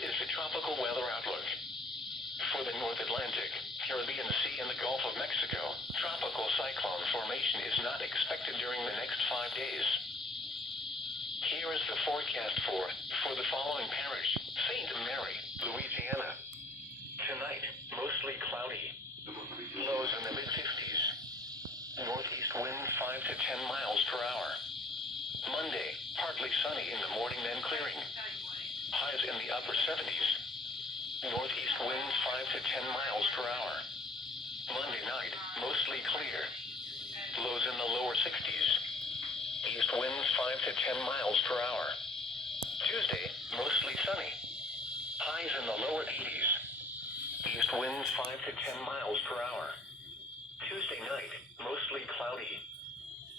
is the tropical weather outlook. For the North Atlantic, Caribbean Sea, and the Gulf of Mexico, tropical cyclone formation is not expected during the next 5 days. Here is the forecast for the following parish: St. Mary, Louisiana. Tonight, mostly cloudy. Lows in the mid-50s. Northeast winds 5 to 10 miles per hour. Monday, partly sunny in the morning, then clearing. Highs in the upper 70s. Northeast winds 5 to 10 miles per hour. Monday night, mostly clear. Lows in the lower 60s. East winds 5 to 10 miles per hour. Tuesday, mostly sunny. Highs in the lower 80s. East winds 5 to 10 miles per hour. Tuesday night, mostly cloudy.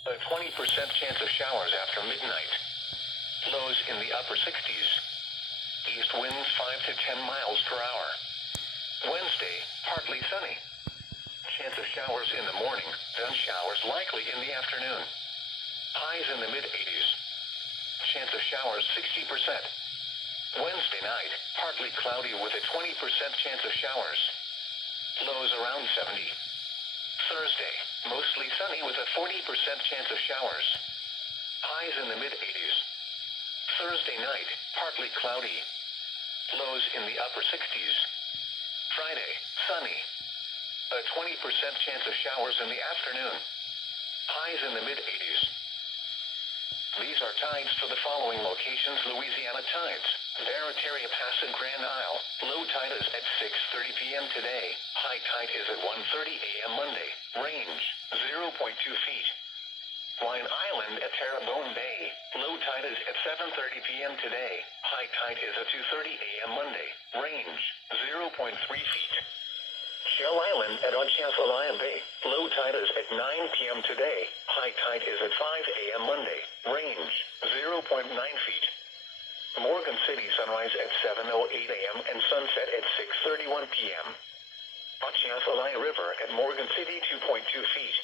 A 20% chance of showers after midnight. Lows in the upper 60s. East winds 5 to 10 miles per hour. Wednesday, partly sunny. Chance of showers in the morning, then showers likely in the afternoon. Highs in the mid-80s. Chance of showers 60%. Wednesday night, partly cloudy with a 20% chance of showers. Lows around 70. Thursday, mostly sunny with a 40% chance of showers. Highs in the mid-80s. Thursday night, partly cloudy. Lows in the upper 60s. Friday, sunny. A 20% chance of showers in the afternoon. Highs in the mid-80s. These are tides for the following locations: Louisiana tides. Barataria Pass and Grand Isle. Low tide is at 6:30 p.m. today. High tide is at 1:30 a.m. Monday. Range 0.2 feet. Wine Island at Terrebonne Bay. Low tide is at 7:30 p.m. today. High tide is at 2:30 a.m. Monday. Range 0.3 feet. Shell Island at Atchafalaya Bay. Low tide is at 9 p.m. today. High tide is at 5 a.m. Monday. Range 0.9 feet. Morgan City sunrise at 7:08 a.m. and sunset at 6:31 p.m. Atchafalaya River at Morgan City 2.2 feet.